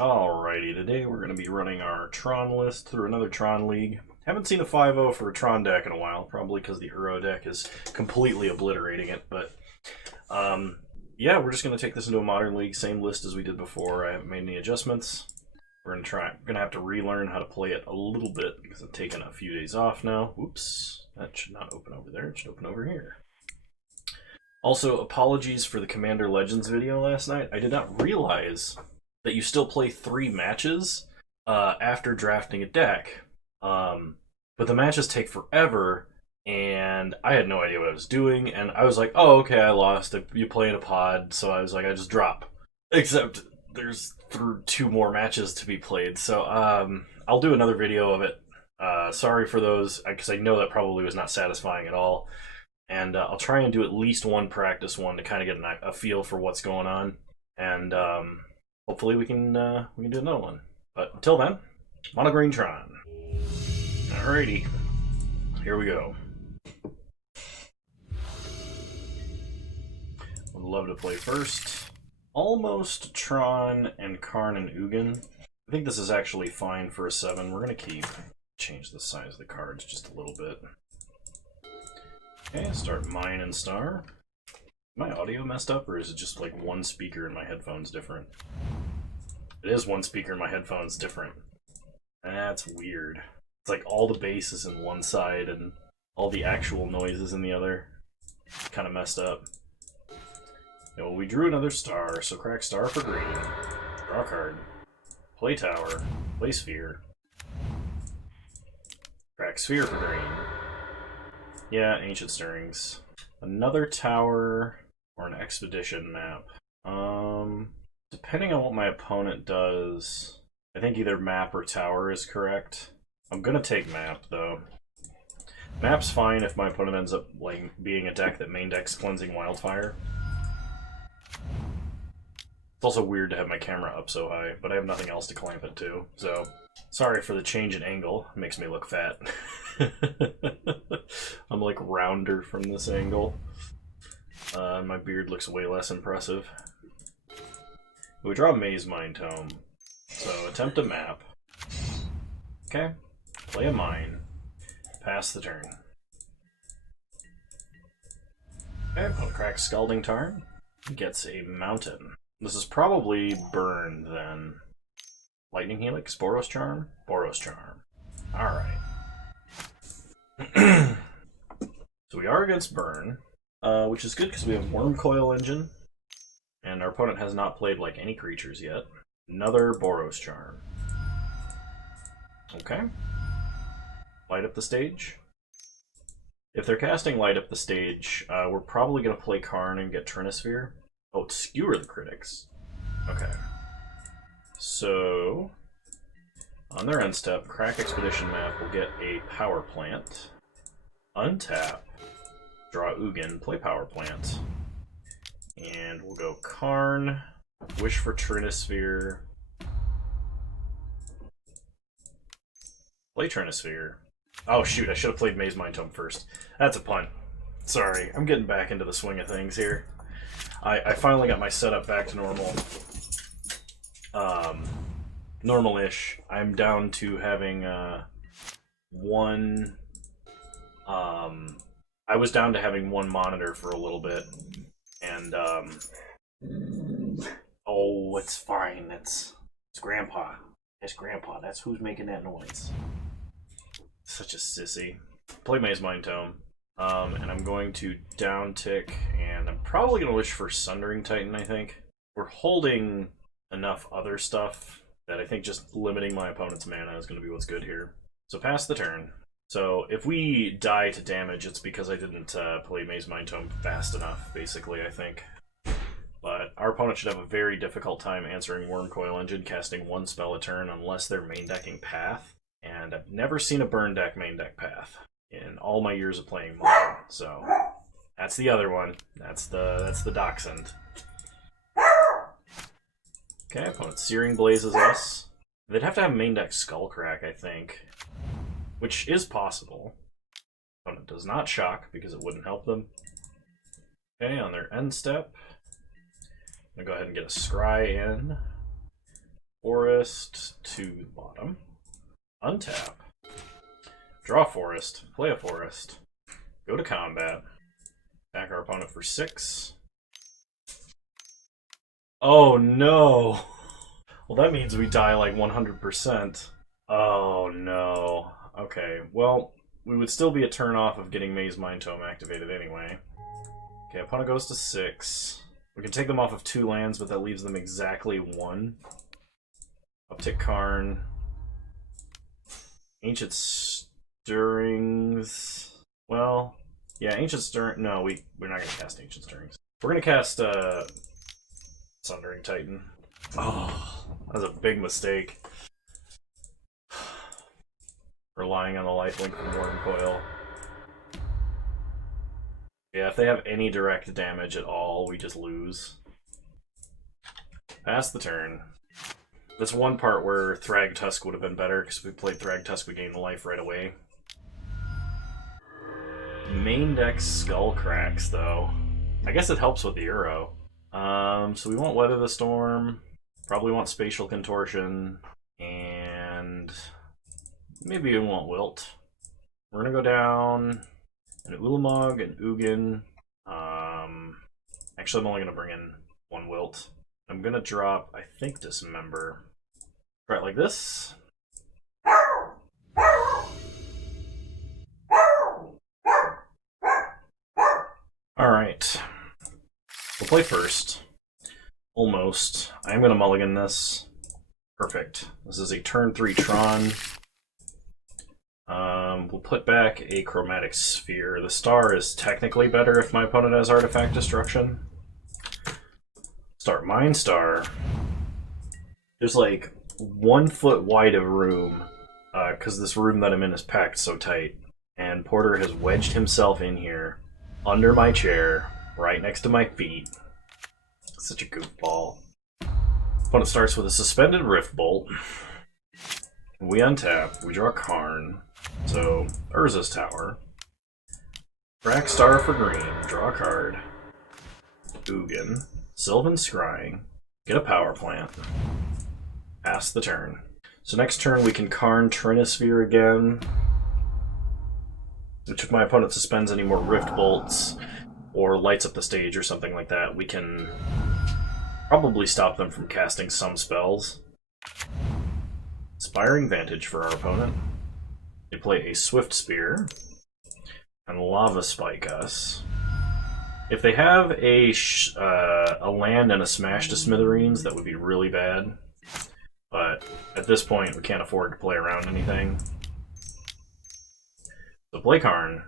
Alrighty, today we're going to be running our Tron list through another Tron League. Haven't seen a 5-0 for a Tron deck in a while, probably because the Euro deck is completely obliterating it, but yeah, we're just going to take this into a Modern League, same list as we did before. I haven't made any adjustments. We're going to have to relearn how to play it a little bit because I've taken a few days off now. Oops, that should not open over there, it should open over here. Also, apologies for the Commander Legends video last night. I did not realize that you still play 3 matches after drafting a deck. But the matches take forever, and I had no idea what I was doing, and I was like, oh, okay, I lost. You play in a pod, so I was like, I just drop. Except there's 2 more matches to be played, so I'll do another video of it. Sorry for those, because I know that probably was not satisfying at all. And I'll try and do at least one practice one to kind of get a feel for what's going on. And hopefully we can do another one. But until then, Mono Green Tron. Alrighty, here we go. Would love to play first. Almost Tron and Karn and Ugin. I think this is actually fine for a 7. We're going to change the size of the cards just a little bit. Okay, start Mine and Star. Is my audio messed up, or is it just like one speaker in my headphones different? It is one speaker in my headphones different. That's weird. It's like all the bass is in one side and all the actual noise is in the other. Kind of messed up. Yeah, well, we drew another star, so crack star for green. Draw a card. Play tower. Play sphere. Crack sphere for green. Yeah, Ancient Stirrings. Another tower or an expedition map. Depending on what my opponent does, I think either map or tower is correct. I'm gonna take map though. Map's fine if my opponent ends up like being a deck that main decks Cleansing Wildfire. It's also weird to have my camera up so high, but I have nothing else to clamp it to, so sorry for the change in angle. It makes me look fat. I'm like rounder from this angle. And my beard looks way less impressive. We draw a Maze Mine Tome. So attempt a map. Okay. Play a mine. Pass the turn. Okay, opponent cracks Scalding Tarn. Gets a mountain. This is probably burn then. Lightning Helix, Boros Charm, Boros Charm. Alright. So we are against burn, which is good because we have Worm Coil Engine, and our opponent has not played like any creatures yet. Another Boros Charm. Okay. Light up the stage. If they're casting Light up the stage, we're probably going to play Karn and get Trinisphere. Oh, it's Skewer the Critics. Okay. So, on their end step, crack Expedition map will get a Power Plant. Untap, draw Ugin, play Power Plant. And we'll go Karn, wish for Trinisphere, play Trinisphere. Oh shoot, I should have played Maze Mine Tome first. That's a punt. Sorry, I'm getting back into the swing of things here. I finally got my setup back to normal. Normal-ish. I'm down to having one... I was down to having one monitor for a little bit, and oh, it's fine. It's Grandpa. It's Grandpa. That's who's making that noise. Such a sissy. Play Maze Mine Tome, and I'm going to down tick, and I'm probably going to wish for Sundering Titan, I think. We're holding enough other stuff that I think just limiting my opponent's mana is going to be what's good here. So pass the turn. So if we die to damage, it's because I didn't play Maze Mine Tome fast enough, basically, I think. But our opponent should have a very difficult time answering Worm Coil Engine, casting 1 spell a turn unless they're main decking Path. And I've never seen a burn deck main deck Path in all my years of playing Modern. So that's the other one. That's the Dachshund. Okay, opponent Searing Blazes us. They'd have to have main deck Skullcrack, I think. Which is possible. Opponent does not shock because it wouldn't help them. Okay, on their end step, I'm gonna go ahead and get a Scry in. Forest to the bottom. Untap. Draw forest. Play a forest. Go to combat. Attack our opponent for 6. Oh no! Well, that means we die like 100%. Oh no. Okay, well, we would still be a turn off of getting Maze Mind Tome activated anyway. Okay, opponent goes to 6. We can take them off of 2 lands, but that leaves them exactly 1. Uptick Karn. Ancient Stirrings. Well, yeah, Ancient Stirring. No, we're not going to cast Ancient Stirrings. We're going to cast Sundering Titan. Oh, that was a big mistake. Relying on the lifelink from Worm Coil. Yeah, if they have any direct damage at all, we just lose. Pass the turn. That's one part where Thragtusk would have been better, because if we played Thragtusk, we gained life right away. Main deck Skull Cracks, though. I guess it helps with the Uro. So we want Weather the Storm, probably want Spatial Contortion, and maybe we want Wilt. We're gonna go down an Ulamog, an Ugin. Actually, I'm only gonna bring in 1 Wilt. I'm gonna drop, I think, Dismember. Try it like this. Alright. We'll play first. Almost. I'm gonna mulligan this. Perfect. This is a turn 3 Tron. We'll put back a Chromatic Sphere. The star is technically better if my opponent has Artifact Destruction. Start Mind Star. There's like 1 foot wide of room, because this room that I'm in is packed so tight. And Porter has wedged himself in here, under my chair, right next to my feet. Such a goofball. Opponent starts with a Suspended Rift Bolt. We untap, we draw Karn. So, Urza's Tower. Crack Star for green, draw a card. Ugin. Sylvan Scrying. Get a Power Plant. Pass the turn. So next turn we can Karn Trinisphere again. Which if my opponent suspends any more Rift Bolts, or lights up the stage or something like that, we can probably stop them from casting some spells. Inspiring Vantage for our opponent. They play a Swift Spear and Lava Spike us. If they have a land and a Smash to Smithereens, that would be really bad. But at this point, we can't afford to play around anything. So play Karn.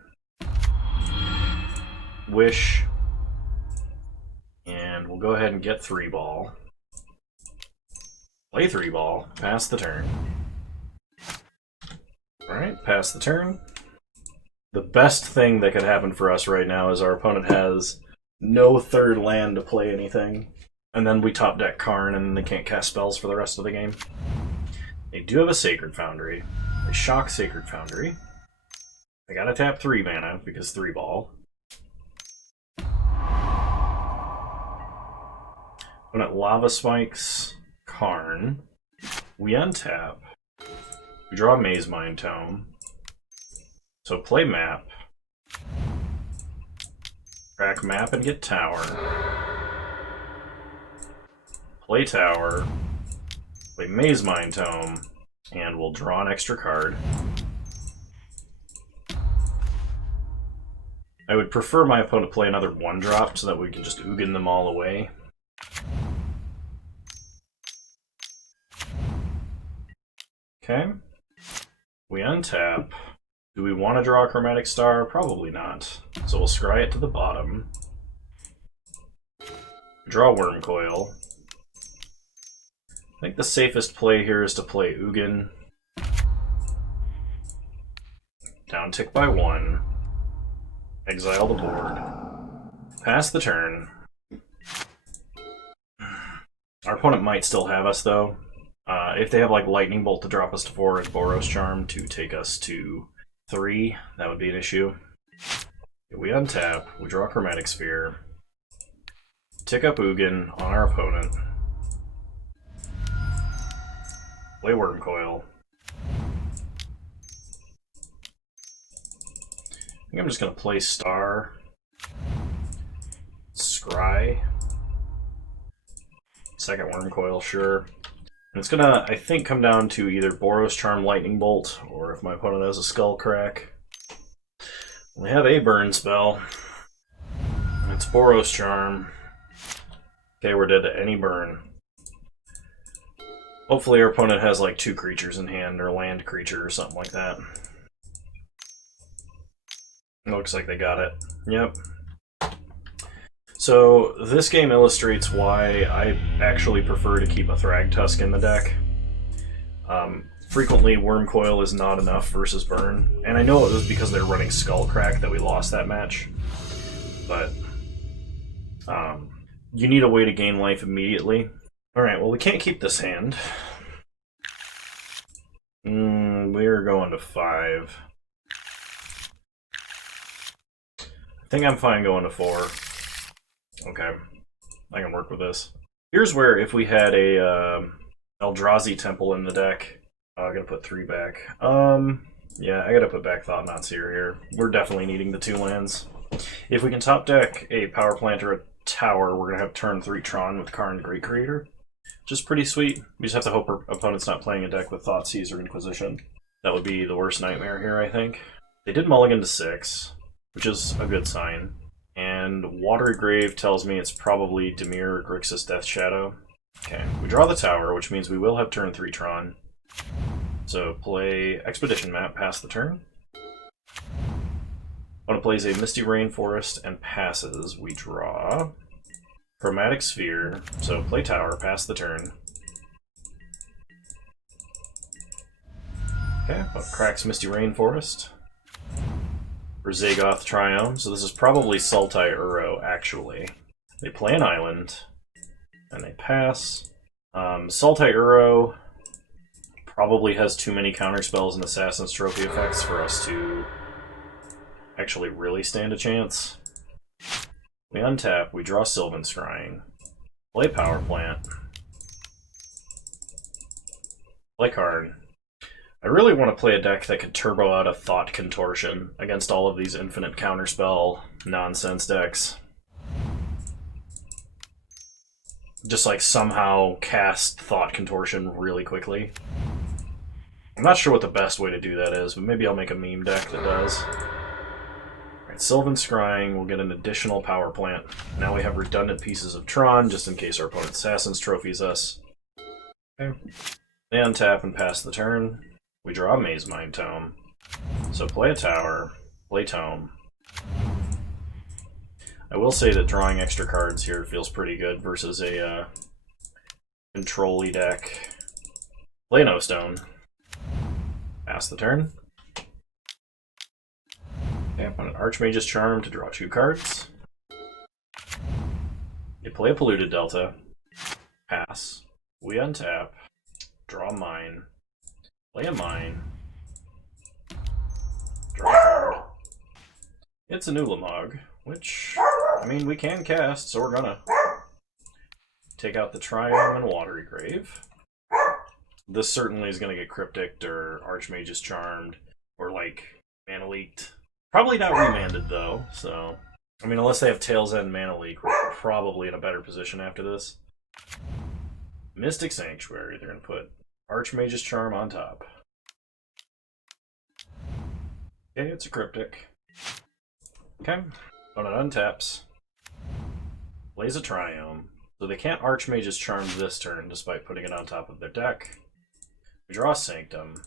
Wish. And we'll go ahead and get 3-ball. Play 3-ball. Pass the turn. Alright, pass the turn. The best thing that could happen for us right now is our opponent has no 3rd land to play anything. And then we top deck Karn and they can't cast spells for the rest of the game. They do have a Sacred Foundry. They shock Sacred Foundry. I gotta tap 3 mana because 3-ball. Opponent Lava Spikes Karn. We untap. We draw Maze Mind Tome. So play Map. Crack Map and get Tower. Play Tower. Play Maze Mind Tome. And we'll draw an extra card. I would prefer my opponent play another 1-drop so that we can just Ugin them all away. Okay. We untap. Do we want to draw a Chromatic Star? Probably not. So we'll scry it to the bottom. Draw Worm Coil. I think the safest play here is to play Ugin. Downtick by 1. Exile the board. Pass the turn. Our opponent might still have us, though. If they have like Lightning Bolt to drop us to 4 and Boros Charm to take us to 3, that would be an issue. We untap, we draw Chromatic Sphere, tick up Ugin on our opponent. Play Worm Coil. I think I'm just going to play Star. Scry. Second Worm Coil, sure. And it's going to, I think, come down to either Boros Charm Lightning Bolt, or if my opponent has a Skull Crack. We have a burn spell. It's Boros Charm. Okay, we're dead to any burn. Hopefully our opponent has like 2 creatures in hand, or a land creature or something like that. It looks like they got it. Yep. So this game illustrates why I actually prefer to keep a Thragtusk in the deck. Frequently, Worm Coil is not enough versus Burn, and I know it was because they're running Skullcrack that we lost that match. But you need a way to gain life immediately. Alright, well we can't keep this hand. We're going to 5. I think I'm fine going to 4. Okay, I can work with this. Here's where if we had a Eldrazi Temple in the deck, I gotta put 3 back. Yeah, I gotta put back Thought-Knot Seer here. We're definitely needing the 2 lands. If we can top deck a Power Plant or a Tower, we're gonna have turn 3 Tron with Karn the Great Creator, which is pretty sweet. We just have to hope our opponent's not playing a deck with Thoughtseize or Inquisition. That would be the worst nightmare here, I think. They did mulligan to 6, which is a good sign. And Watery Grave tells me it's probably Dimir or Grixis Death Shadow. Okay, we draw the tower, which means we will have turn 3 Tron. So play Expedition Map, pass the turn. Opponent plays a Misty Rainforest and passes. We draw Chromatic Sphere, so play tower, pass the turn. Okay, cracks Misty Rainforest. For Zagoth Triome, so this is probably Sultai Uro, actually. They play an island, and they pass. Sultai Uro probably has too many counterspells and Assassin's Trophy effects for us to actually really stand a chance. We untap, we draw Sylvan Scrying, play Power Plant, play card. I really want to play a deck that could turbo out a Thought Contortion against all of these infinite counterspell nonsense decks. Just like somehow cast Thought Contortion really quickly. I'm not sure what the best way to do that is, but maybe I'll make a meme deck that does. Alright, Sylvan Scrying, we'll get an additional Power Plant. Now we have redundant pieces of Tron, just in case our opponent Assassin's Trophies us. Okay. They untap and pass the turn. We draw a Maze Mind Tome. So play a tower, play Tome. I will say that drawing extra cards here feels pretty good versus a control-y deck. Play No Stone. Pass the turn. Tap on an Archmage's Charm to draw 2 cards. You play a Polluted Delta. Pass. We untap. Draw a Mine. Play a Mine. Draw a card. It's a Nulamog, which, I mean, we can cast, so we're gonna. Take out the Triome and Watery Grave. This certainly is gonna get Cryptic or Archmage's Charmed, or like, Mana Leaked. Probably not remanded though, so. I mean, unless they have Tail's End Mana Leak, we're probably in a better position after this. Mystic Sanctuary, they're gonna put Archmage's Charm on top. Okay, it's a Cryptic. Okay, opponent untaps. Plays a Triome. So they can't Archmage's Charm this turn, despite putting it on top of their deck. We draw Sanctum.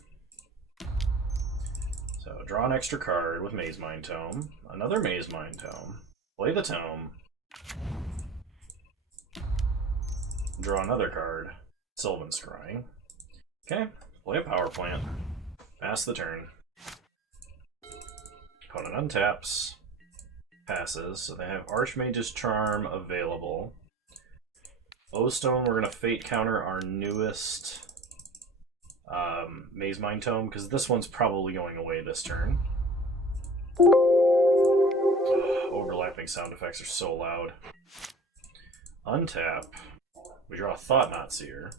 So draw an extra card with Maze Mind Tome. Another Maze Mind Tome. Play the Tome. Draw another card. Sylvan Scrying. Okay, play a Power Plant. Pass the turn. Opponent untaps. Passes, so they have Archmage's Charm available. O-Stone, we're going to Fate counter our newest Maze Mind Tome, because this one's probably going away this turn. Overlapping sound effects are so loud. Untap. We draw a Thought-Knot Seer.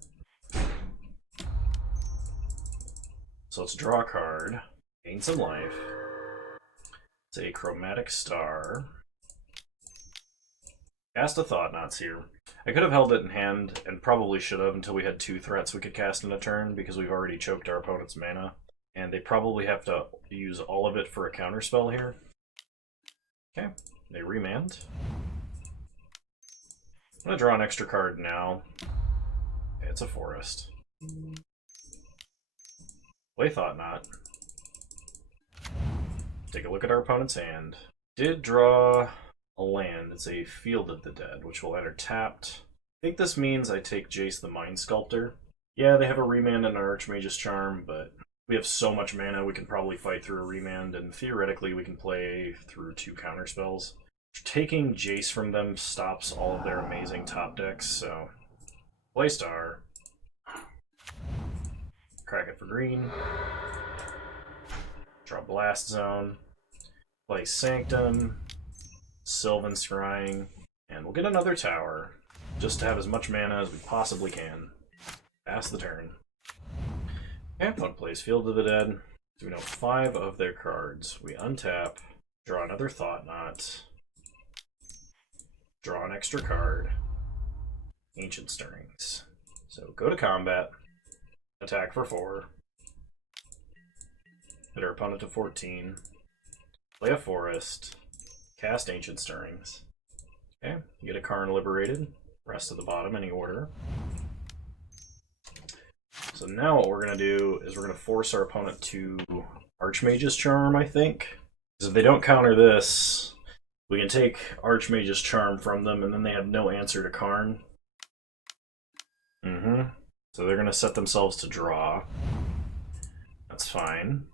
So let's draw a card, gain some life. It's a Chromatic Star. Cast a Thought-Knot here. I could have held it in hand, and probably should have until we had 2 threats we could cast in a turn, because we've already choked our opponent's mana. And they probably have to use all of it for a counterspell here. Okay, they remand. I'm going to draw an extra card now. Okay, it's a forest. Play Thought-Knot. Take a look at our opponent's hand. Did draw a land. It's a Field of the Dead, which will enter tapped. I think this means I take Jace the Mind Sculptor. Yeah, they have a remand and an Archmage's Charm, but we have so much mana we can probably fight through a remand, and theoretically we can play through 2 counterspells. Taking Jace from them stops all of their amazing top decks, so play Star. Crack it for green. Draw Blast Zone. Play Sanctum. Sylvan Scrying. And we'll get another tower, just to have as much mana as we possibly can. Pass the turn. Okay, opponent plays Field of the Dead. So we know 5 of their cards. We untap, draw another Thought-Knot, draw an extra card, Ancient Stirrings. So go to combat, attack for 4, hit our opponent to 14, play a forest, cast Ancient Stirrings. Okay, you get a Karn liberated, rest of the bottom, any order. So now what we're going to do is we're going to force our opponent to Archmage's Charm, I think. Because if they don't counter this, we can take Archmage's Charm from them, and then they have no answer to Karn. So they're going to set themselves to draw. That's fine.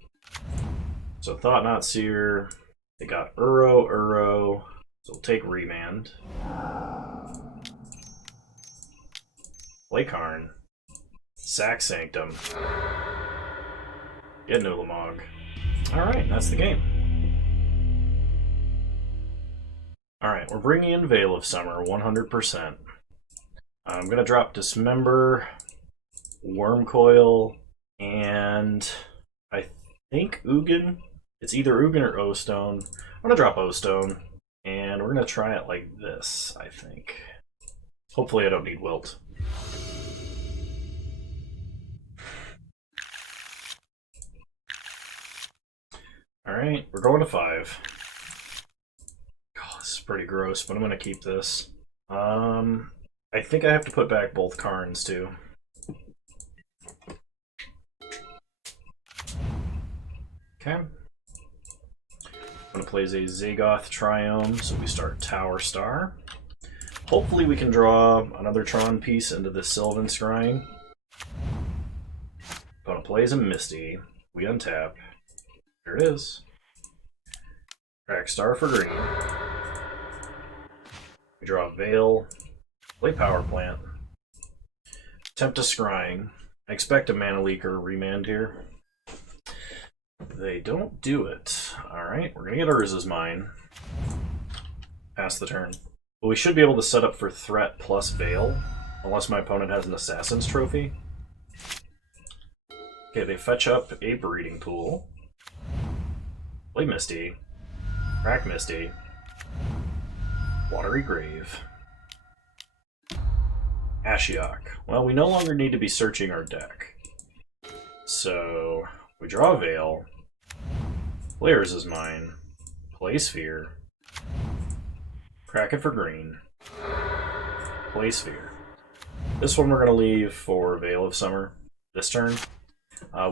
So Thought-Knot Seer, they got Uro, so we'll take Remand. Play Karn. Sack Sanctum. Get Nulamog. Alright, that's the game. Alright, we're bringing in Veil of Summer, 100%. I'm going to drop Dismember, Wormcoil, and I think Ugin. It's either Ugin or O-Stone. I'm going to drop O-Stone, and we're going to try it like this, I think. Hopefully I don't need Wilt. Alright, we're going to 5. Oh, this is pretty gross, but I'm going to keep this. I think I have to put back both Karns, too. Okay. I'm going to play a Zagoth Triome, so we start Tower Star. Hopefully we can draw another Tron piece into the Sylvan Scrying. Opponent plays a Misty. We untap. There it is. Crack Star for green. We draw a Veil. Play Power Plant. Attempt a Scrying. I expect a Mana Leak or a Remand here. They don't do it. Alright, we're going to get Urza's Mine. Pass the turn. But we should be able to set up for Threat plus Veil, unless my opponent has an Assassin's Trophy. Okay, they fetch up a Breeding Pool. Play Misty. Crack Misty. Watery Grave. Ashiok. Well, we no longer need to be searching our deck. So, we draw a Veil. Play Urza's Mine. Play Sphere. Crack it for green. Play Sphere. This one we're going to leave for Veil of Summer this turn.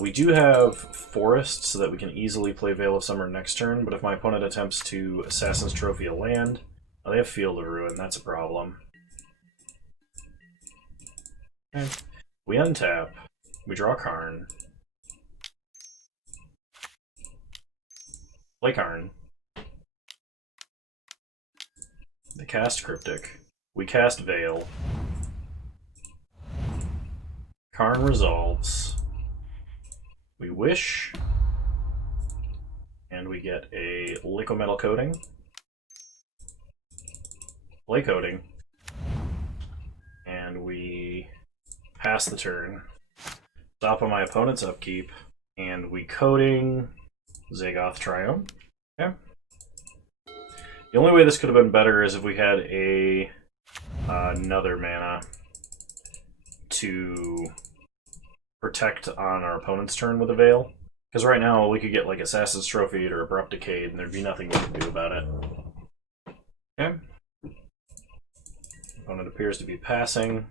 We do have Forest, so that we can easily play Veil of Summer next turn, but if my opponent attempts to Assassin's Trophy a land, they have Field of Ruin, that's a problem. Okay. We untap. We draw Karn. Play Karn. They cast Cryptic. We cast Veil. Karn resolves. We wish. And we get a Liquimetal Coating. Play Coating. And we pass the turn. Stop on my opponent's upkeep. And we coding Zagoth Triome. Okay. The only way this could have been better is if we had another mana to protect on our opponent's turn with a Veil. Because right now we could get like Assassin's Trophy or Abrupt Decade and there'd be nothing we could do about it. Okay. Opponent appears to be passing.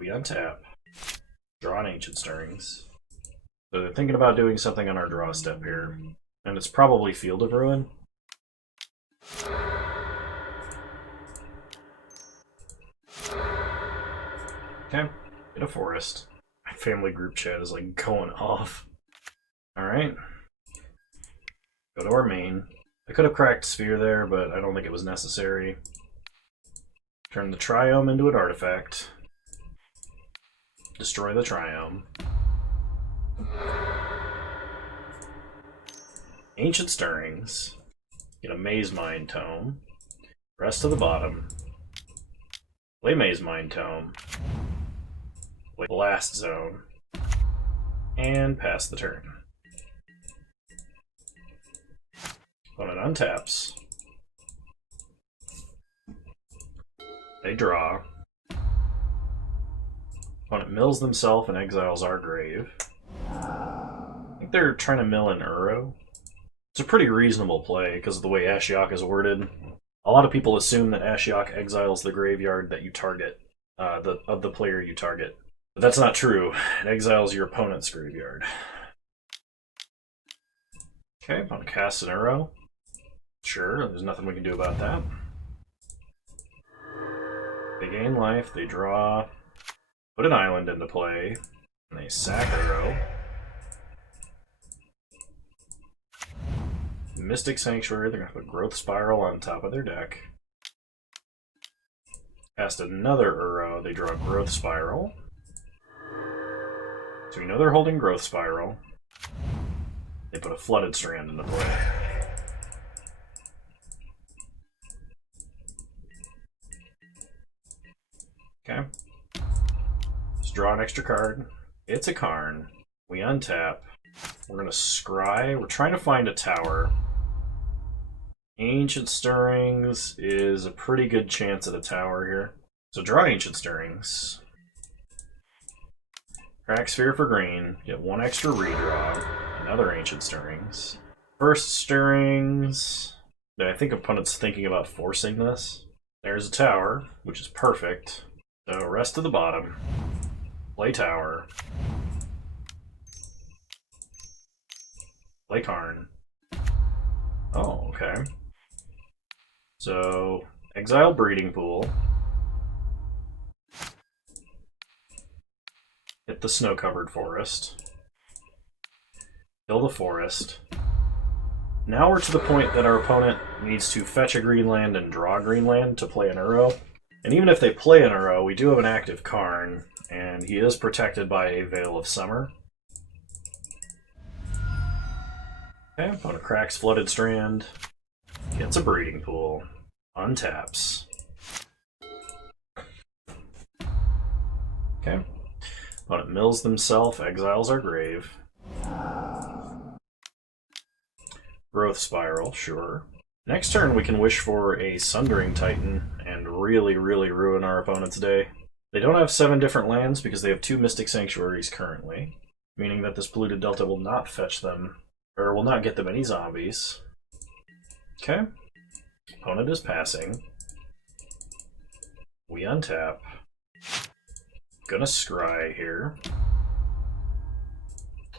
We untap. Draw an Ancient Stirrings. So they're thinking about doing something on our draw step here. And it's probably Field of Ruin. Okay, get a forest. My family group chat is like going off. Alright. Go to our main. I could have cracked Sphere there, but I don't think it was necessary. Turn the Triome into an artifact. Destroy the Triome. Ancient Stirrings. Get a Maze Mind Tome. Rest to the bottom. Play Maze Mind Tome. Play Blast Zone. And pass the turn. Opponent untaps. They draw. Opponent mills themselves and exiles our grave. I think they're trying to mill an Uro. It's a pretty reasonable play because of the way Ashiok is worded. A lot of people assume that Ashiok exiles the graveyard that you target, of the player you target. But that's not true. It exiles your opponent's graveyard. Okay, opponent casts an Uro. Sure, there's nothing we can do about that. They gain life, they draw, put an island into play, and they sack Uro. Mystic Sanctuary, they're going to put Growth Spiral on top of their deck. Cast another Uro, they draw Growth Spiral. So we know they're holding Growth Spiral. They put a Flooded Strand into play. Okay. Let's draw an extra card. It's a Karn. We untap. We're going to scry. We're trying to find a tower. Ancient Stirrings is a pretty good chance at a tower here. So draw Ancient Stirrings. Crack Sphere for green. Get one extra redraw. Another Ancient Stirrings. First Stirrings. I think opponent's thinking about forcing this. There's a tower, which is perfect. So rest to the bottom. Play tower. Play Karn. Oh, okay. So, exile Breeding Pool. Hit the snow-covered forest. Kill the forest. Now we're to the point that our opponent needs to fetch a green land and draw a green land to play an Uro. And even if they play an Uro, we do have an active Karn, and he is protected by a Veil of Summer. Okay, opponent cracks Flooded Strand, gets a Breeding Pool, untaps. Okay, opponent mills themselves, exiles our grave. Growth Spiral, sure. Next turn we can wish for a Sundering Titan and really, really ruin our opponent's day. They don't have 7 different lands because they have 2 Mystic Sanctuaries currently, meaning that this Polluted Delta will not fetch them, or will not get them any zombies. Okay. Opponent is passing. We untap. Gonna scry here.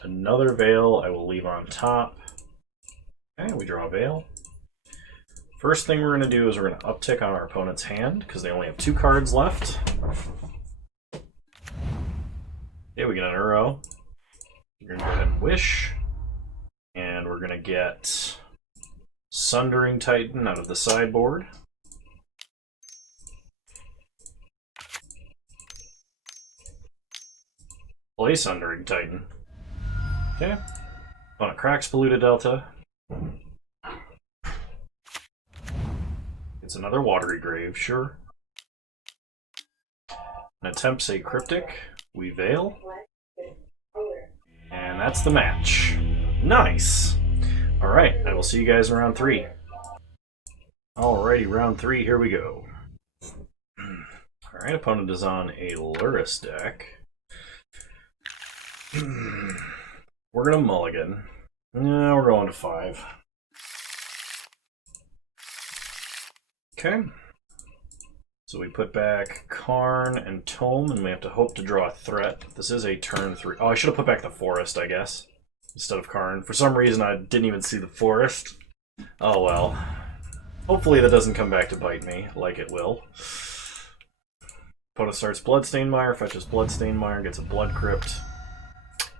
Another Veil I will leave on top. Okay, we draw a Veil. First thing we're going to do is we're going to uptick on our opponent's hand, because they only have 2 cards left. Okay, we get an Uro. We're going to go ahead and wish. And we're going to get Sundering Titan out of the sideboard. Play Sundering Titan. Okay. Opponent cracks Polluted Delta. It's another Watery Grave, sure. And attempts a Cryptic. We Veil. that's the match. Nice! Alright, I will see you guys in round 3. Alrighty, round 3, here we go. Alright, opponent is on a Luris deck. We're gonna mulligan. No, we're going to 5. Okay. So we put back Karn and Tome, and we have to hope to draw a threat. This is a turn 3. Oh, I should have put back the Forest, I guess, instead of Karn. For some reason, I didn't even see the Forest. Oh well. Hopefully that doesn't come back to bite me, like it will. Opponent starts Bloodstained Mire, fetches Bloodstained Mire, gets a Blood Crypt,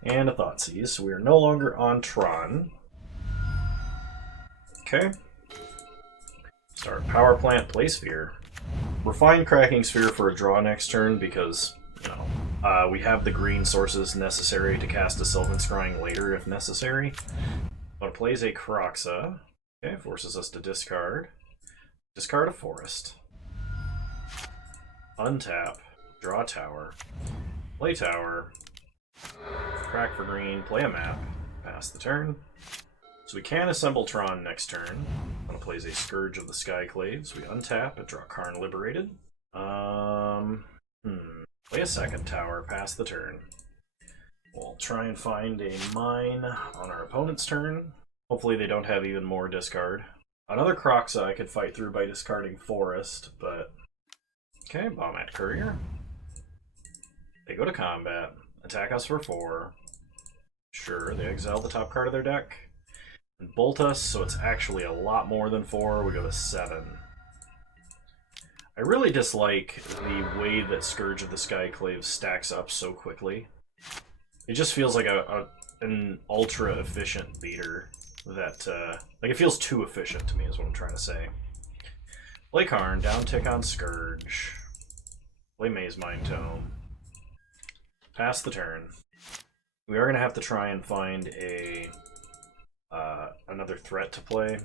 and a Thoughtseize. So we are no longer on Tron. Okay. Start Power Plant, play Sphere. Refine Cracking Sphere for a draw next turn because, you know, we have the green sources necessary to cast a Sylvan Scrying later if necessary. But plays a Kroxa. Okay, forces us to discard. Discard a Forest. Untap. Draw a Tower. Play Tower. Crack for green. Play a map. Pass the turn. So we can assemble Tron next turn. One plays a Scourge of the Skyclaves. We untap and draw Karn Liberated. Play a second tower, pass the turn. We'll try and find a mine on our opponent's turn. Hopefully they don't have even more discard. Another Kroxa I could fight through by discarding Forest, but... Okay, Bombat Courier. They go to combat. Attack us for 4. Sure, they exile the top card of their deck. And bolt us, so it's actually a lot more than 4. We go to 7. I really dislike the way that Scourge of the Skyclave stacks up so quickly. It just feels like an ultra-efficient beater that, like, it feels too efficient to me is what I'm trying to say. Play Karn, down tick on Scourge. Play Maze Mind Tome. Pass the turn. We are going to have to try and find a another threat to play.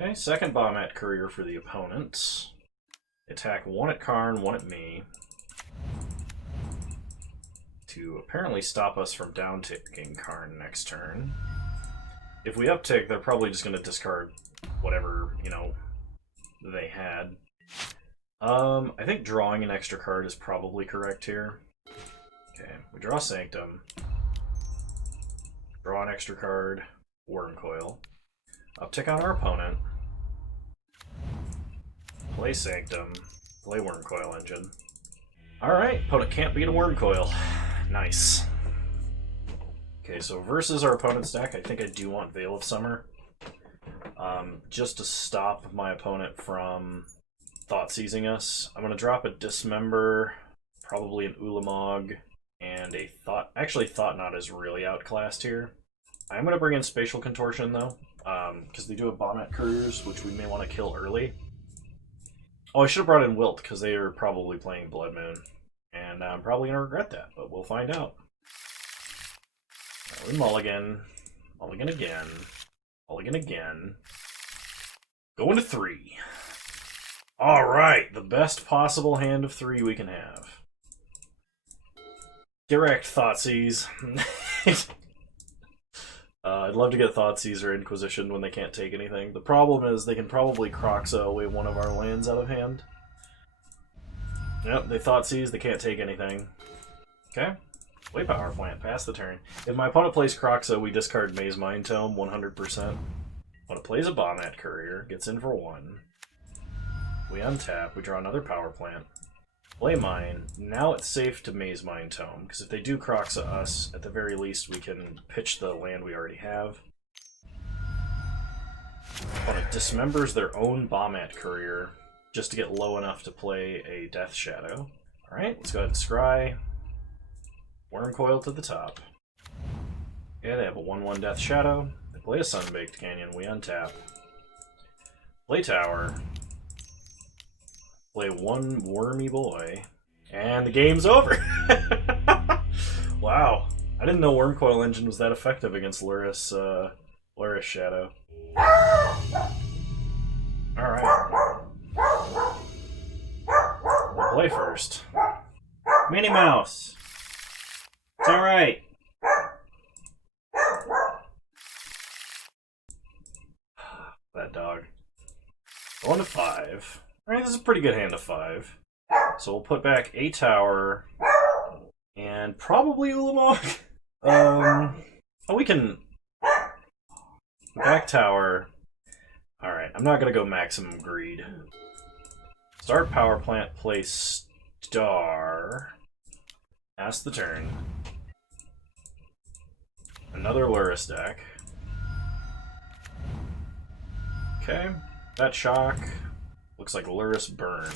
Okay, second Bombat Courier for the opponent. Attack 1 at Karn, 1 at me. To apparently stop us from down-ticking Karn next turn. If we uptick, they're probably just going to discard whatever, you know, they had. I think drawing an extra card is probably correct here. Okay, we draw Sanctum. Draw an extra card, Wormcoil. Uptick on our opponent. Play Sanctum. Play Wormcoil Engine. Alright, opponent can't beat a Wormcoil. Nice. Okay, so versus our opponent's deck, I think I do want Veil of Summer. Just to stop my opponent from Thoughtseizing us. I'm going to drop a Dismember, probably an Ulamog, and a Thought... Actually, Thought-Knot is really outclassed here. I'm going to bring in Spatial Contortion, though, because they do have Bombat Couriers, which we may want to kill early. Oh, I should have brought in Wilt, because they are probably playing Blood Moon. And I'm probably going to regret that, but we'll find out. We mulligan. Mulligan again. Mulligan again. Going to 3. Alright, the best possible hand of 3 we can have. Direct Thoughtseize. I'd love to get Thoughtseize or Inquisition when they can't take anything. The problem is they can probably Kroxa away one of our lands out of hand. Yep, they Thoughtseize, they can't take anything. Okay. Play Power Plant, pass the turn. If my opponent plays Kroxa, we discard Maze Mind Tome 100%. When it plays a Bombat Courier, gets in for 1. We untap, we draw another Power Plant. Play Mine. Now it's safe to Maze Mind Tome, because if they do Kroxa us, at the very least we can pitch the land we already have. Opponent dismembers their own Bombat Courier, just to get low enough to play a Death Shadow. Alright, let's go ahead and scry. Wormcoil to the top. Yeah, they have a 1/1 Death Shadow. They play a Sunbaked Canyon, we untap. Play Tower. Play one Wormy Boy. And the game's over! Wow. I didn't know Wormcoil Engine was that effective against Luris Shadow. Alright. We'll play first. Minnie Mouse! It's alright. That dog. Going to 5. Alright, this is a pretty good hand of 5. So we'll put back a tower and probably Ulamog. Oh, we can back tower. Alright, I'm not gonna go maximum greed. Start power plant, play star. Pass the turn. Another Luris deck. Okay, that shock. Looks like Luris burn.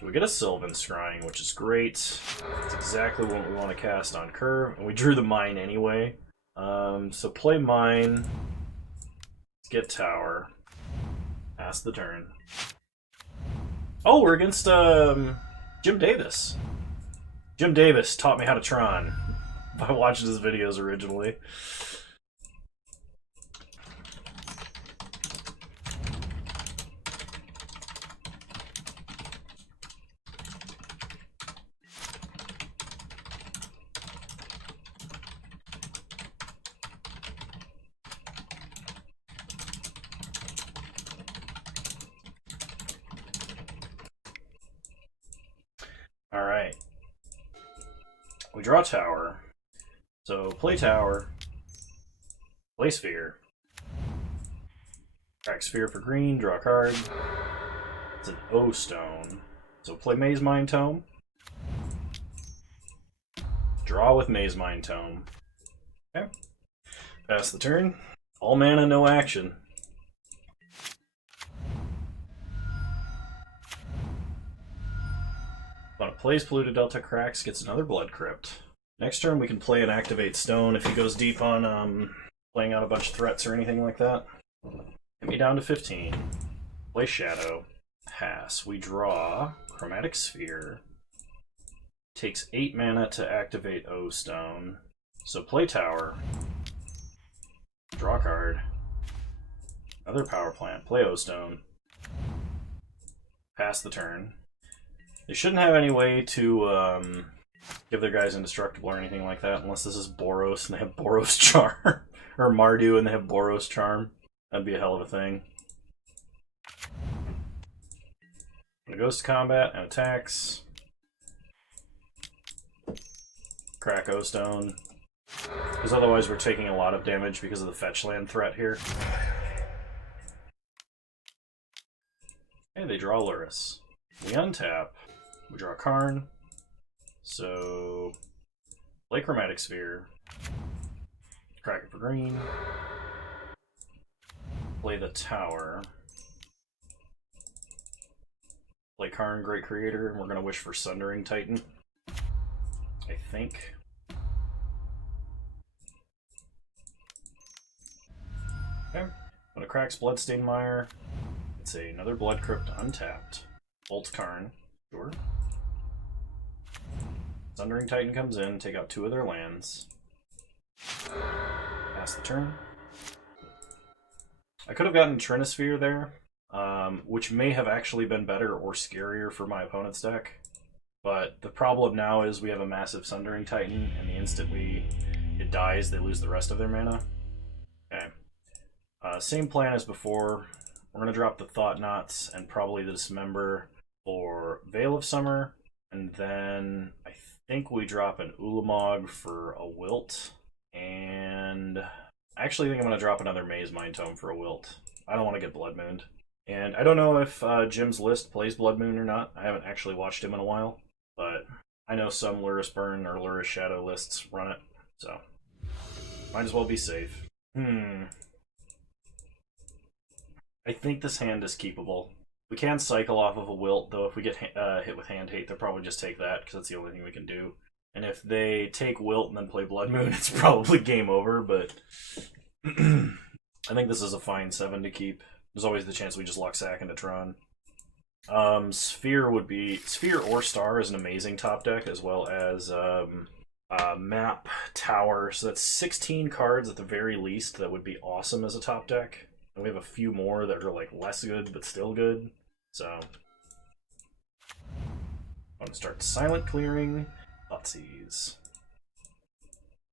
We get a Sylvan Scrying, which is great. It's exactly what we want to cast on curve, and we drew the mine anyway. So play mine. Get tower. Pass the turn. Oh, we're against Jim Davis. Jim Davis taught me how to Tron by watching his videos originally. Alright. We draw tower. So play tower. Play sphere. Crack sphere for green, draw a card. It's an O stone. So play Maze Mind Tome. Draw with Maze Mind Tome. Okay. Pass the turn. All mana, no action. Opponent plays Polluted Delta, cracks, gets another Blood Crypt. Next turn we can play an Activate Stone if he goes deep on playing out a bunch of threats or anything like that. Get me down to 15. Play Shadow. Pass. We draw Chromatic Sphere. Takes 8 mana to activate O Stone. So play Tower. Draw a card. Another Power Plant. Play O Stone. Pass the turn. They shouldn't have any way to give their guys indestructible or anything like that, unless this is Boros and they have Boros Charm. Or Mardu and they have Boros Charm. That'd be a hell of a thing. It goes to combat and attacks. Crack O Stone. Because otherwise we're taking a lot of damage because of the fetch land threat here. Okay, they draw Luris. We untap. We draw Karn. So play Chromatic Sphere. Crack it for green. Play the tower. Play Karn, Great Creator, and we're going to wish for Sundering Titan. I think. Okay. When it cracks Bloodstained Mire, it's another Blood Crypt untapped. Bolt Karn. Sure. Sundering Titan comes in, take out 2 of their lands. Pass the turn. I could have gotten Trinisphere there, which may have actually been better or scarier for my opponent's deck. But the problem now is we have a massive Sundering Titan, and the instant it dies, they lose the rest of their mana. Okay. Same plan as before. We're going to drop the Thought Knots and probably the Dismember for Veil of Summer, and then I think we drop an Ulamog for a Wilt, and I actually think I'm going to drop another Maze Mind Tome for a Wilt. I don't want to get Blood Mooned. And I don't know if Jim's list plays Blood Moon or not. I haven't actually watched him in a while, but I know some Luris Burn or Luris Shadow lists run it, so might as well be safe. I think this hand is keepable. We can cycle off of a Wilt, though if we get hit with Hand Hate, they'll probably just take that, because that's the only thing we can do. And if they take Wilt and then play Blood Moon, it's probably game over, but I think this is a fine 7 to keep. There's always the chance we just lock sack into Tron. Sphere would be... Sphere or Star is an amazing top deck, as well as Map, Tower, so that's 16 cards at the very least that would be awesome as a top deck. And we have a few more that are like less good, but still good. So I'm gonna start silent clearing. Thoughtseize.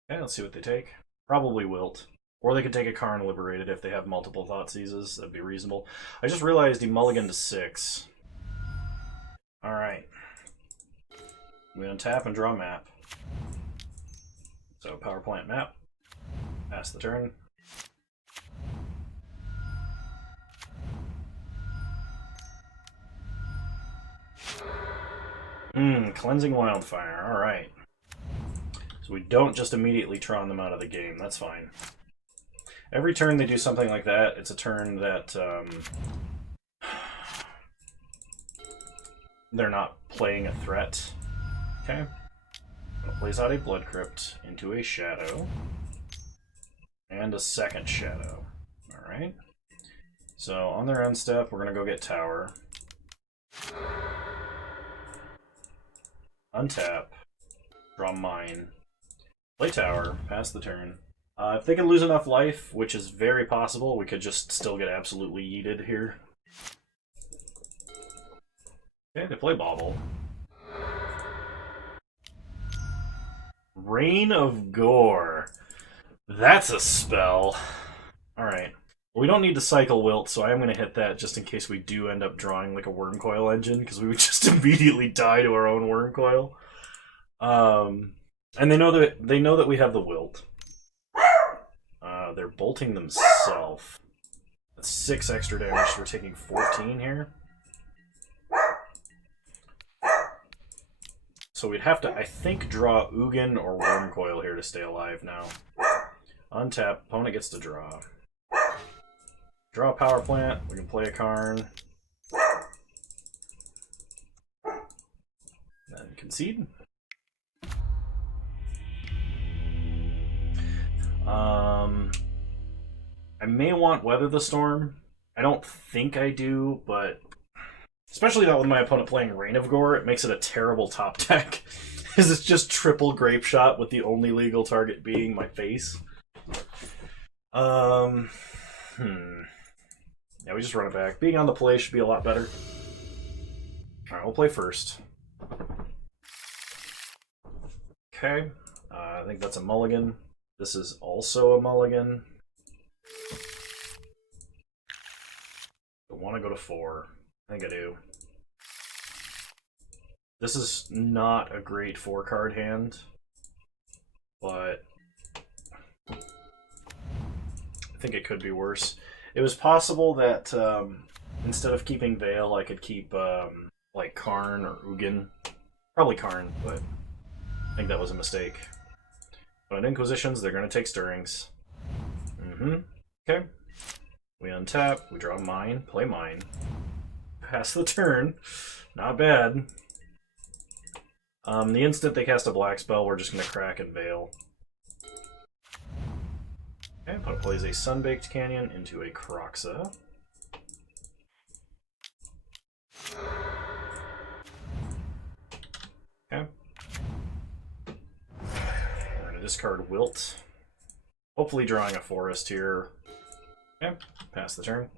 Okay, let's see what they take. Probably Wilt. Or they could take a Karn Liberated if they have multiple Thought Seizes. That'd be reasonable. I just realized he mulliganed to 6. Alright. We untap and draw a map. So, power plant map. Pass the turn. Cleansing Wildfire. Alright. So we don't just immediately Tron them out of the game. That's fine. Every turn they do something like that, it's a turn that they're not playing a threat. Okay. Plays out a Blood Crypt into a Shadow. And a second Shadow. Alright. So on their end step, we're going to go get Tower. Untap. Draw Mine. Play Tower. Pass the turn. If they can lose enough life, which is very possible, we could just still get absolutely yeeted here. Okay, they play Bauble. Rain of Gore. That's a spell. Alright. Well, we don't need to cycle Wilt, so I am going to hit that just in case we do end up drawing like a Wormcoil engine, because we would just immediately die to our own Wormcoil. And they know that we have the Wilt. They're bolting themselves. That's 6 extra damage, so we're taking 14 here. So we'd have to, I think, draw Ugin or Wormcoil here to stay alive now. Untap, opponent gets to draw. Draw a power plant, we can play a Karn. Then concede. I may want Weather the Storm. I don't think I do, but especially not with my opponent playing Rain of Gore, it makes it a terrible top deck. Because it's just triple Grape Shot with the only legal target being my face. Yeah, we just run it back. Being on the play should be a lot better. Alright, we'll play first. Okay. I think that's a mulligan. This is also a mulligan. I want to go to 4. I think I do. This is not a great 4-card hand, but I think it could be worse. It was possible that instead of keeping Veil, I could keep like Karn or Ugin. Probably Karn, but I think that was a mistake. But in Inquisitions, they're going to take Stirrings. Okay. We untap, we draw Mine, play Mine. Pass the turn. Not bad. The instant they cast a black spell, we're just going to crack and Veil. Okay, opponent plays a Sunbaked Canyon into a Kroxa. Okay. We're going to discard Wilt. Hopefully drawing a Forest here. Okay, pass the turn.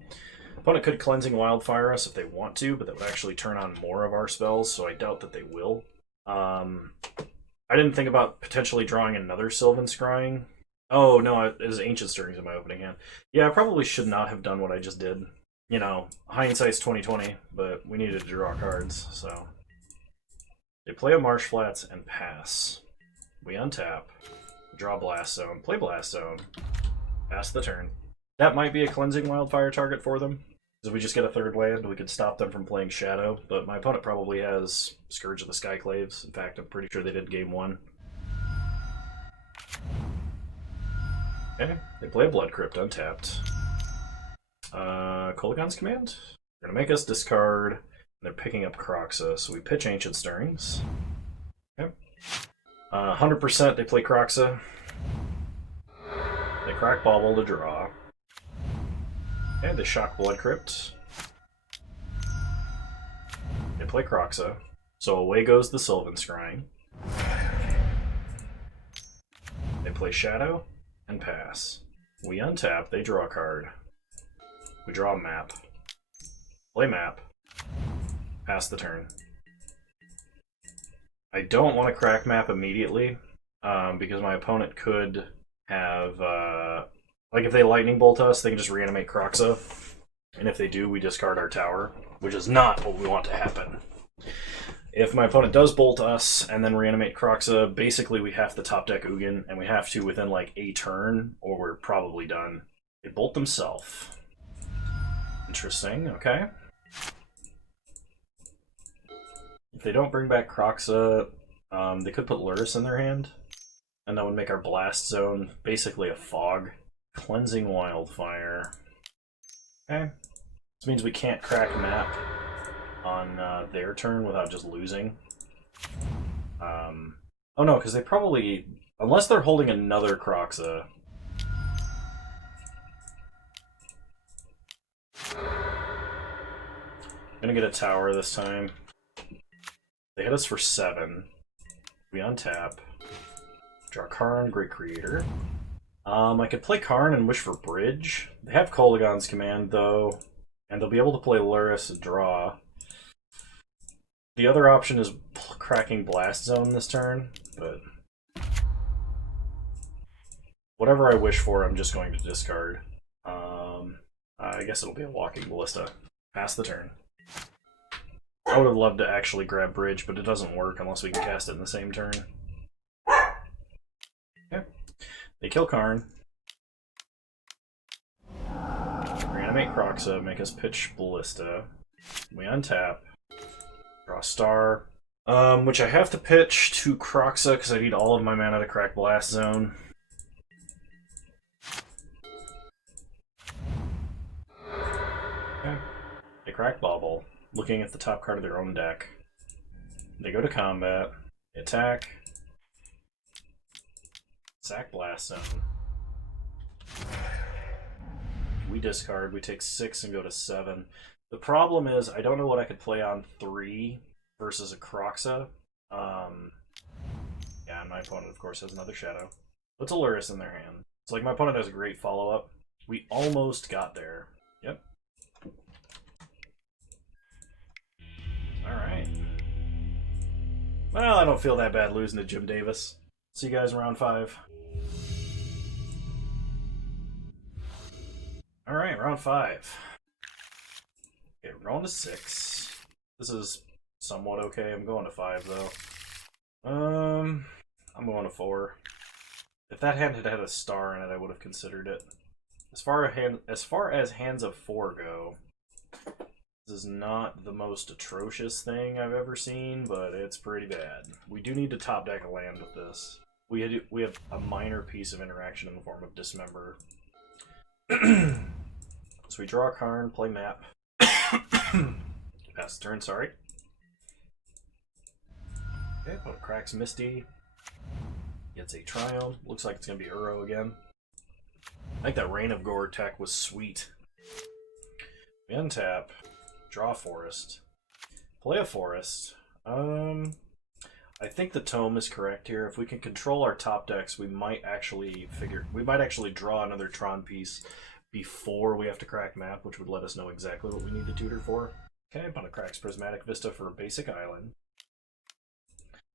Opponent could Cleansing Wildfire us if they want to, but that would actually turn on more of our spells, so I doubt that they will. I didn't think about potentially drawing another Sylvan Scrying. Oh, no, it is Ancient Stirrings in my opening hand. Yeah, I probably should not have done what I just did. You know, hindsight's 20/20, but we needed to draw cards, so. They play a Marsh Flats and pass. We untap. Draw Blast Zone. Play Blast Zone. Pass the turn. That might be a Cleansing Wildfire target for them. If we just get a third land, we could stop them from playing Shadow, but my opponent probably has Scourge of the Skyclaves. In fact, I'm pretty sure they did game 1. Okay, they play a Blood Crypt untapped. Kolaghan's Command? They're going to make us discard, and they're picking up Kroxa, so we pitch Ancient Stirrings. Okay. 100% they play Kroxa. They crack Bauble to draw. Okay, they shock Blood Crypt. They play Kroxa. So away goes the Sylvan Scrying. They play Shadow and pass. We untap, they draw a card. We draw a map. Play map. Pass the turn. I don't want to crack map immediately, because my opponent could have Like, if they lightning bolt us, they can just reanimate Kroxa. And if they do, we discard our tower, which is not what we want to happen. If my opponent does bolt us and then reanimate Kroxa, basically we have to top deck Ugin, and we have to within like a turn, or we're probably done. They bolt themselves. Interesting, okay. If they don't bring back Kroxa, they could put Lurrus in their hand, and that would make our blast zone basically a fog. Cleansing Wildfire. Okay. This means we can't crack map on their turn without just losing. Oh no, because they probably... Unless they're holding another Kroxa... Gonna get a tower this time. They hit us for 7. We untap. Draw Karn, Great Creator. I could play Karn and wish for Bridge. They have Kolaghan's Command, though, and they'll be able to play Lurrus and draw. The other option is cracking Blast Zone this turn, but... Whatever I wish for, I'm just going to discard. I guess it'll be a Walking Ballista. Pass the turn. I would have loved to actually grab Bridge, but it doesn't work unless we can cast it in the same turn. Okay. They kill Karn. Reanimate Kroxa, make us pitch Ballista. We untap. Draw a star. Which I have to pitch to Kroxa because I need all of my mana to crack Blast Zone. Okay. They crack Bauble, looking at the top card of their own deck. They go to combat. They attack. Sack Blast Zone. We discard. We take 6 and go to 7. The problem is I don't know what I could play on 3 versus a Kroxa. Yeah, and my opponent, of course, has another Shadow. Puts a Lurrus in their hand. It's like my opponent has a great follow-up. We almost got there. Yep. Alright. Well, I don't feel that bad losing to Jim Davis. See you guys in round 5. Alright, round 5. Okay, we're going to 6. This is somewhat okay. I'm going to 5, though. I'm going to 4. If that hand had had a star in it, I would have considered it. As far as hands of 4 go, this is not the most atrocious thing I've ever seen, but it's pretty bad. We do need to top deck a land with this. We have a minor piece of interaction in the form of Dismember. So we draw a Karn, play map. Pass the turn, sorry. Okay, opponent cracks Misty. Gets a Triumph. Looks like it's going to be Uro again. I think that Reign of Gore tech was sweet. We untap. Draw a Forest. Play a Forest. I think the Tome is correct here. If we can control our top decks, we might actually draw another Tron piece before we have to crack map, which would let us know exactly what we need to tutor for. Okay, opponent cracks Prismatic Vista for a basic island.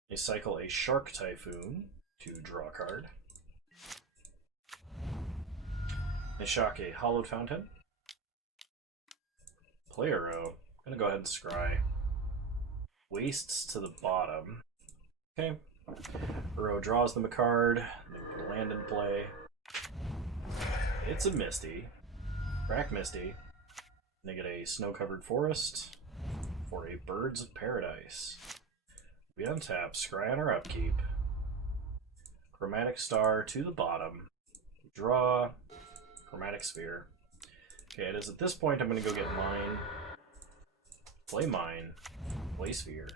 They cycle a Shark Typhoon to draw a card. They shock a Hollowed Fountain. Play Uro. I'm gonna go ahead and scry. Wastes to the bottom. Okay. Uro draws them a card. They land in play. It's a Misty. Crack Misty. They get a Snow-Covered Forest for a Birds of Paradise. We untap, scry on our upkeep. Chromatic Star to the bottom. Draw. Chromatic Sphere. Okay, it is at this point I'm going to go get mine. Play mine. Play Sphere.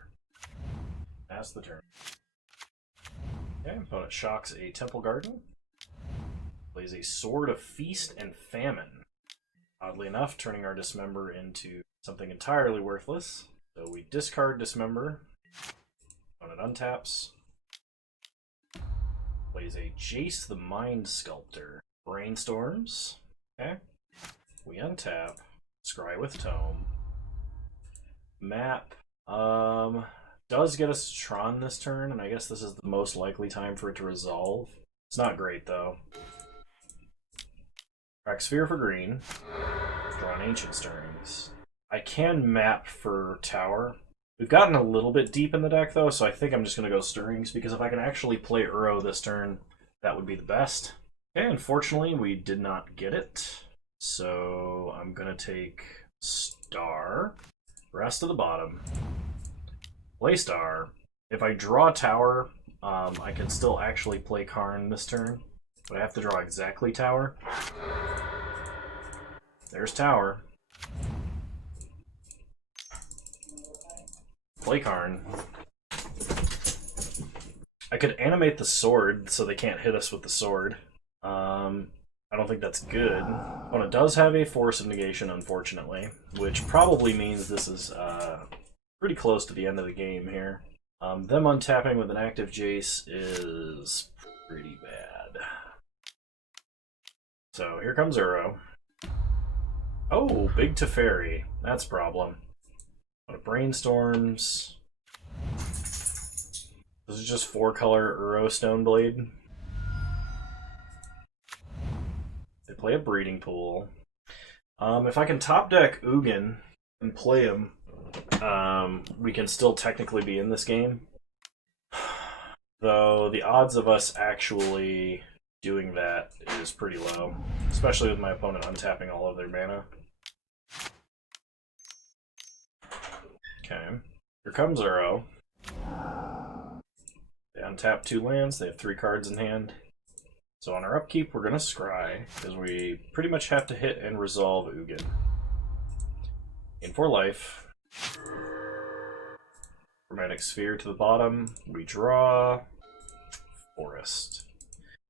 Pass the turn. Okay, opponent shocks a Temple Garden. Plays a Sword of Feast and Famine. Oddly enough, turning our Dismember into something entirely worthless. So we discard Dismember. Opponent untaps. Plays a Jace the Mind Sculptor. Brainstorms. Okay. We untap. Scry with Tome. Map. Does get us Tron this turn, and I guess this is the most likely time for it to resolve. It's not great, though. Crack Sphere for green. Draw an Ancient Stirrings. I can map for Tower. We've gotten a little bit deep in the deck, though, so I think I'm just going to go Stirrings, because if I can actually play Uro this turn, that would be the best. Okay, unfortunately, we did not get it. So I'm going to take Star, rest to the bottom, play Star. If I draw Tower, I can still actually play Karn this turn, but I have to draw exactly Tower. There's Tower. Play Karn. I could animate the sword so they can't hit us with the sword. I don't think that's good. Opponent does have a Force of Negation, unfortunately, which probably means this is pretty close to the end of the game here. Them untapping with an active Jace is pretty bad. So here comes Uro. Oh, big Teferi. That's a problem. Brainstorms. This is just 4-color Uro Stoneblade. They play a Breeding Pool. If I can top deck Ugin and play him, we can still technically be in this game. Though the odds of us actually doing that is pretty low, especially with my opponent untapping all of their mana. Okay, here comes Uro. They untap 2 lands, they have 3 cards in hand. So on our upkeep, we're going to scry, because we pretty much have to hit and resolve Ugin. In for life. Chromatic Sphere to the bottom. We draw Forest.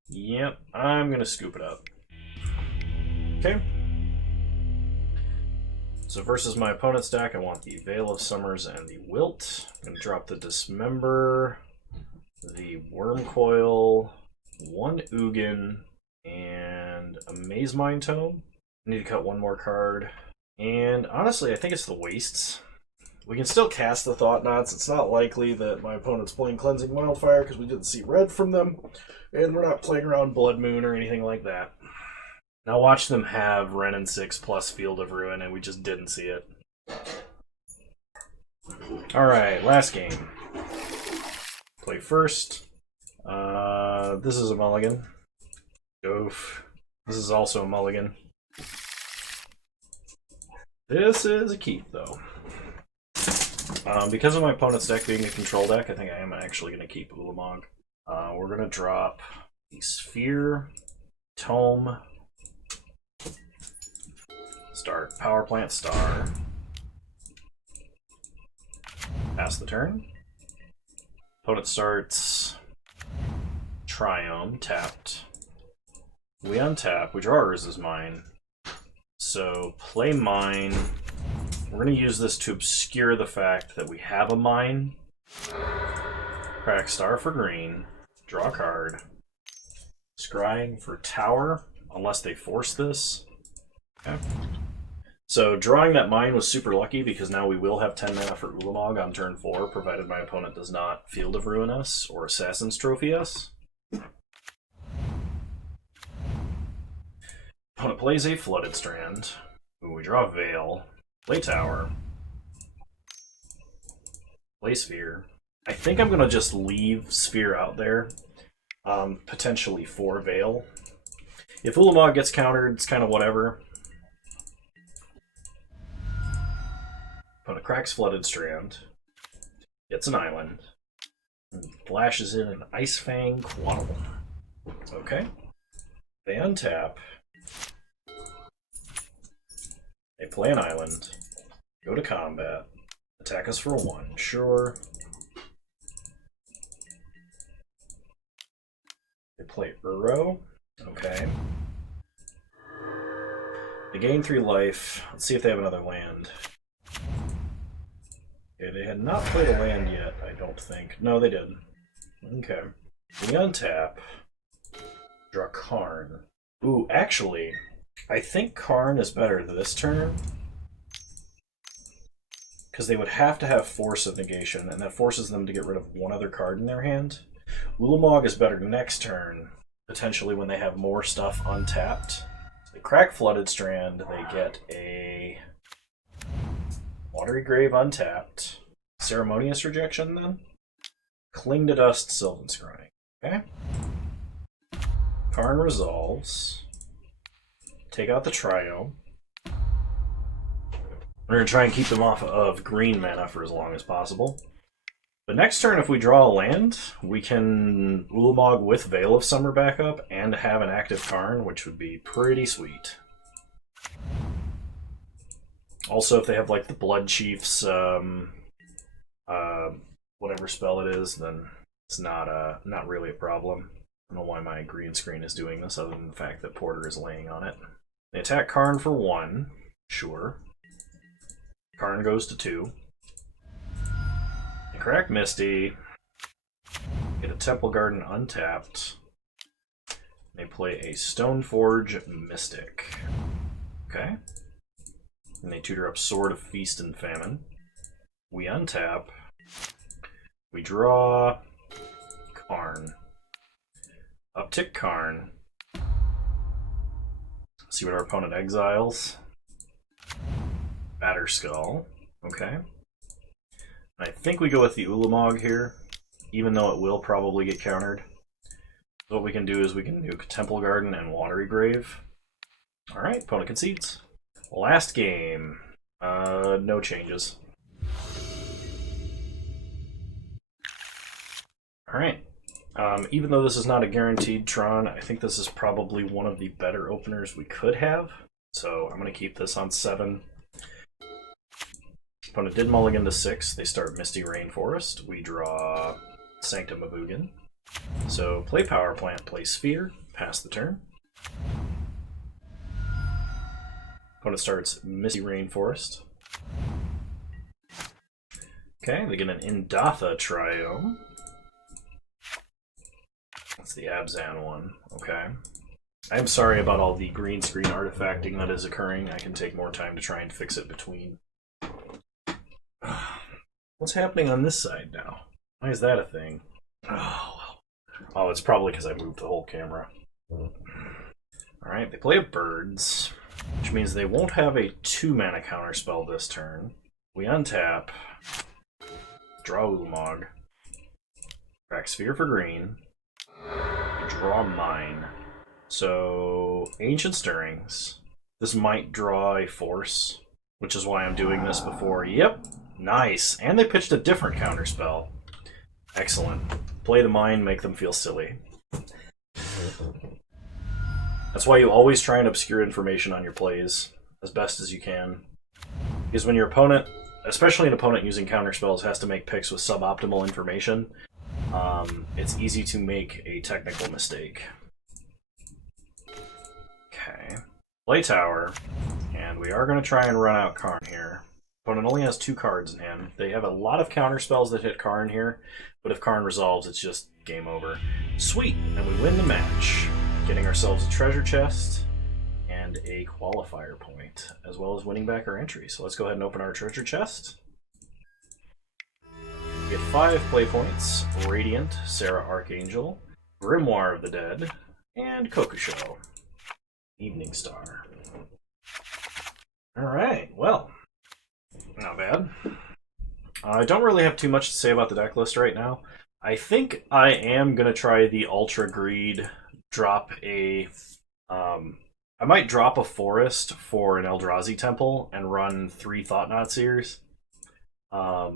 Yep, I'm going to scoop it up. Okay. So versus my opponent's deck, I want the Veil of Summers and the Wilt. I'm going to drop the Dismember, the Worm Coil, 1 Ugin, and a Maze Mind Tome. I need to cut 1 more card. And honestly, I think it's the Wastes. We can still cast the Thought Knots. It's not likely that my opponent's playing Cleansing Wildfire because we didn't see red from them. And we're not playing around Blood Moon or anything like that. Now watch them have Wrenn and 6 plus Field of Ruin, and we just didn't see it. Alright, last game. Play first. This is a mulligan. Oof. This is also a mulligan. This is a keep, though. Because of my opponent's deck being a control deck, I think I am actually going to keep Ulamog. We're going to drop the Sphere, Tome, start Power Plant Star, pass the turn. Opponent starts Triome, tapped. We untap, we draw Urza's Mine. So play Mine. We're going to use this to obscure the fact that we have a Mine. Crack Star for green, draw a card. Scrying for Tower, unless they force this. Okay. So drawing that Mine was super lucky because now we will have 10 mana for Ulamog on turn 4, provided my opponent does not Field of Ruin us or Assassin's Trophy us. Opponent plays a Flooded Strand. Ooh, we draw Veil. Play Tower. Play Sphere. I think I'm going to just leave Sphere out there, potentially for Veil. If Ulamog gets countered, it's kind of whatever. Opponent cracks Flooded Strand. Gets an island. And flashes in an Ice Fang Quaddle. Okay. They untap. They play an island. Go to combat. Attack us for 1. Sure. They play Uro. Okay. They gain 3 life. Let's see if they have another land. Okay, they had not played a land yet, I don't think. No, they did. Okay. We untap. Draw Karn. Ooh, actually, I think Karn is better this turn. Because they would have to have Force of Negation, and that forces them to get rid of 1 other card in their hand. Ulamog is better next turn, potentially when they have more stuff untapped. They crack Flooded Strand, they get a Watery Grave untapped. Ceremonious Rejection then? Cling to Dust, Sylvan Scrying. Okay. Karn resolves. Take out the Trio. We're going to try and keep them off of green mana for as long as possible. The next turn, if we draw a land, we can Ulamog with Veil of Summer backup and have an active Karn, which would be pretty sweet. Also, if they have like the Blood Chief's whatever spell it is, then it's not really a problem. I don't know why my green screen is doing this, other than the fact that Porter is laying on it. They attack Karn for 1, sure. Karn goes to 2. They crack Misty. Get a Temple Garden untapped. They play a Stoneforge Mystic. Okay. And they tutor up Sword of Feast and Famine. We untap. We draw Karn. Uptick Karn. See what our opponent exiles. Batterskull. Okay. I think we go with the Ulamog here, even though it will probably get countered. So what we can do is we can do Temple Garden and Watery Grave. Alright, opponent concedes. Last game. No changes. Alright. Even though this is not a guaranteed Tron, I think this is probably one of the better openers we could have. So I'm going to keep this on 7. Opponent did mulligan to 6. They start Misty Rainforest. We draw Sanctum of Ugin. So play Power Plant, play Sphere, pass the turn. Opponent starts Misty Rainforest. Okay, they get an Indatha Trio. That's the Abzan one. Okay. I'm sorry about all the green screen artifacting that is occurring. I can take more time to try and fix it between. What's happening on this side now? Why is that a thing? Oh, it's probably because I moved the whole camera. Alright, they play a Birds, which means they won't have a 2-mana counterspell this turn. We untap, draw Ulamog, crack Sphere for green, draw Mine. So, Ancient Stirrings. This might draw a Force, which is why I'm doing this before. Yep, nice. And they pitched a different counterspell. Excellent. Play the Mine, make them feel silly. That's why you always try and obscure information on your plays as best as you can. Because when your opponent, especially an opponent using counterspells, has to make picks with suboptimal information, it's easy to make a technical mistake. Okay. Play Tower, and we are going to try and run out Karn here. Opponent only has 2 cards in hand. They have a lot of counterspells that hit Karn here, but if Karn resolves, it's just game over. Sweet, and we win the match, getting ourselves a treasure chest and a qualifier point, as well as winning back our entry. So let's go ahead and open our treasure chest. We get 5 play points: Radiant, Sarah Archangel, Grimoire of the Dead, and Kokusho. Evening Star. Alright, well, not bad. I don't really have too much to say about the deck list right now. I think I am going to try the Ultra Greed, drop a... I might drop a Forest for an Eldrazi Temple and run 3 Thought-Knot Seers. I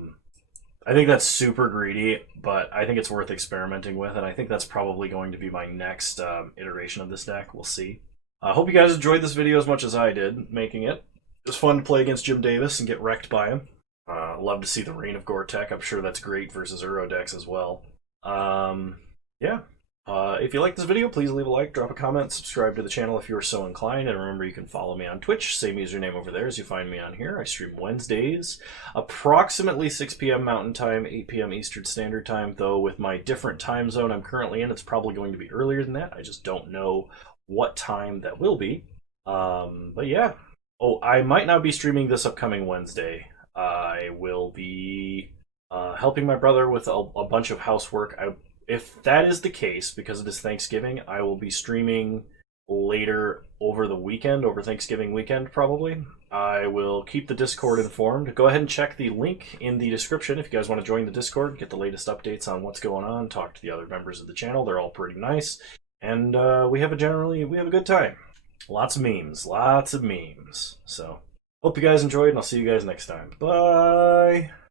think that's super greedy, but I think it's worth experimenting with, and I think that's probably going to be my next iteration of this deck. We'll see. I hope you guys enjoyed this video as much as I did making it. It was fun to play against Jim Davis and get wrecked by him. Love to see the Reign of Gore-Tech. I'm sure that's great versus Uro decks as well. Yeah. If you like this video, please leave a like, drop a comment, subscribe to the channel if you are so inclined, and remember you can follow me on Twitch, same username over there as you find me on here. I stream Wednesdays, approximately 6 p.m. Mountain Time, 8 p.m. Eastern Standard Time, though with my different time zone I'm currently in, it's probably going to be earlier than that. I just don't know what time that will be. But yeah. Oh, I might not be streaming this upcoming Wednesday. I will be helping my brother with a bunch of housework. If that is the case, because it is Thanksgiving, I will be streaming later over the weekend, over Thanksgiving weekend probably. I will keep the Discord informed. Go ahead and check the link in the description if you guys want to join the Discord, get the latest updates on what's going on, talk to the other members of the channel. They're all pretty nice. And we have a good time. Lots of memes. So, hope you guys enjoyed, and I'll see you guys next time. Bye!